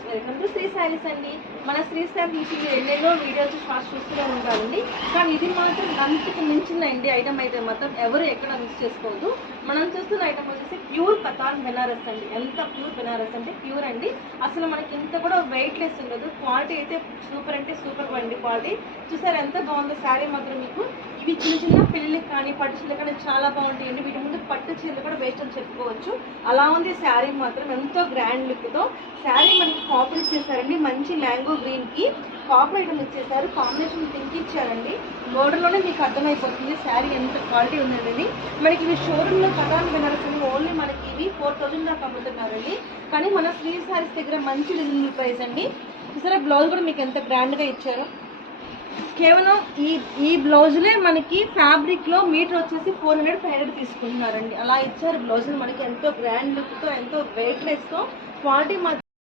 Friends, welcome to Sri sarees అండి. మన శ్రీ శారీ తీసి ఎన్నెన్నో వీడియోస్ షార్ట్స్ చూస్తూనే ఉంటారండి. కానీ ఇది మాత్రం గంటకు మించిందండి ఐటమ్ అయితే మాత్రం ఎవరు ఎక్కడ మిస్ చేసుకోవద్దు. మనం చూస్తున్న ఐటమ్ వచ్చేసి ప్యూర్ కతాన్ బెనారస్ అండి. ఎంత ప్యూర్ బెనారస్ అంటే ప్యూర్ అండి. అసలు మనకి ఇంత కూడా వెయిట్ లెస్ ఉండదు. క్వాలిటీ అయితే సూపర్ అంటే సూపర్ అండి. క్వాలిటీ చూసారు ఎంత బాగుందో శారీ మాత్రం. మీకు ఇవి చిన్న చిన్న పిల్లలకి కానీ పట్టు చీరలు కానీ చాలా బాగుంటాయండి. వీటి ముందు పట్టు చీరలు కూడా వేస్ట్ అని చెప్పుకోవచ్చు. అలా ఉంది శారీ మాత్రం. ఎంతో గ్రాండ్ లుక్తో శారీ మనకి కాపర్ ఇచ్చేసారండి. మంచి మ్యాంగో గ్రీన్ కి కాపర్ ఐటమ్ ఇచ్చేసారు. కాంబినేషన్ పింక్ ఇచ్చారండి. బోర్డర్లోనే మీకు అర్థమైపోతుంది శారీ ఎంత క్వాలిటీ ఉందండి. మనకి ఇవి షోరూంలో కటాన్ బెనారస్ అని ఓన్లీ మనకి ఇవి 4000 దాకా అమ్ముతున్నారండి. కానీ మన శ్రీ శారీస్ దగ్గర మంచి రీజనబుల్ ప్రైస్ అండి. చూసారా బ్లౌజ్ కూడా మీకు ఎంత గ్రాండ్గా ఇచ్చారు. కేవలం ఈ బ్లౌజులే మనకి ఫ్యాబ్రిక్లో మీటర్ వచ్చేసి 400-500 తీసుకుంటున్నారండి. అలా ఇచ్చారు బ్లౌజులు మనకి. ఎంతో గ్రాండ్ లుక్తో ఎంతో వెయిట్లెస్తో క్వాలిటీ